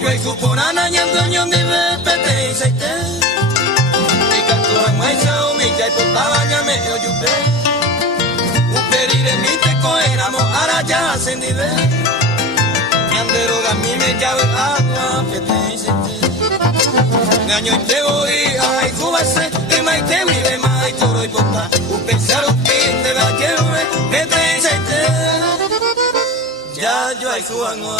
yo hay cuporana ñandoño de pete y seite. Y canto en maíza o mi ya y potaba ya me oyupe. Uperire mi te coeramos ahora ya se nive. Ñandero gami me llave agua pete y seite. Gaño y te voy ay cubase y mai te vive mai toro y pota. Upensar un pin de vaquero pete y seite. Ya yo hay cuango.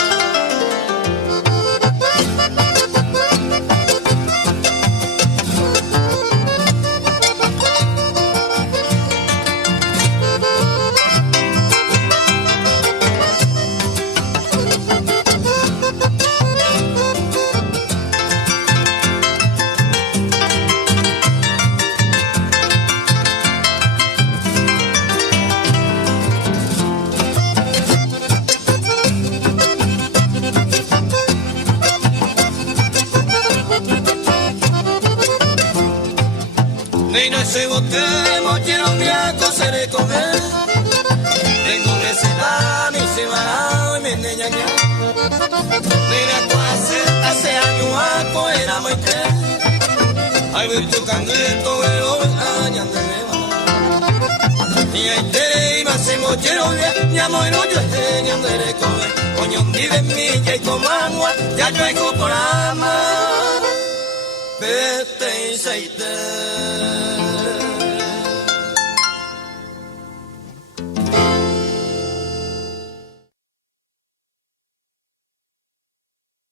Ni no se bote, mochero miaco se le come. Tengo que se da, ni se va, y me niña ya. Ni la clase, hace años a coera muy te. Ay, voy tocando esto, pero años de me va. Y ahí te iba, se mochero bien, ya no yo esté, ni andere come. Coño, vive en mí, ya hay comangua, ya yo hay por ama. Pete y seite.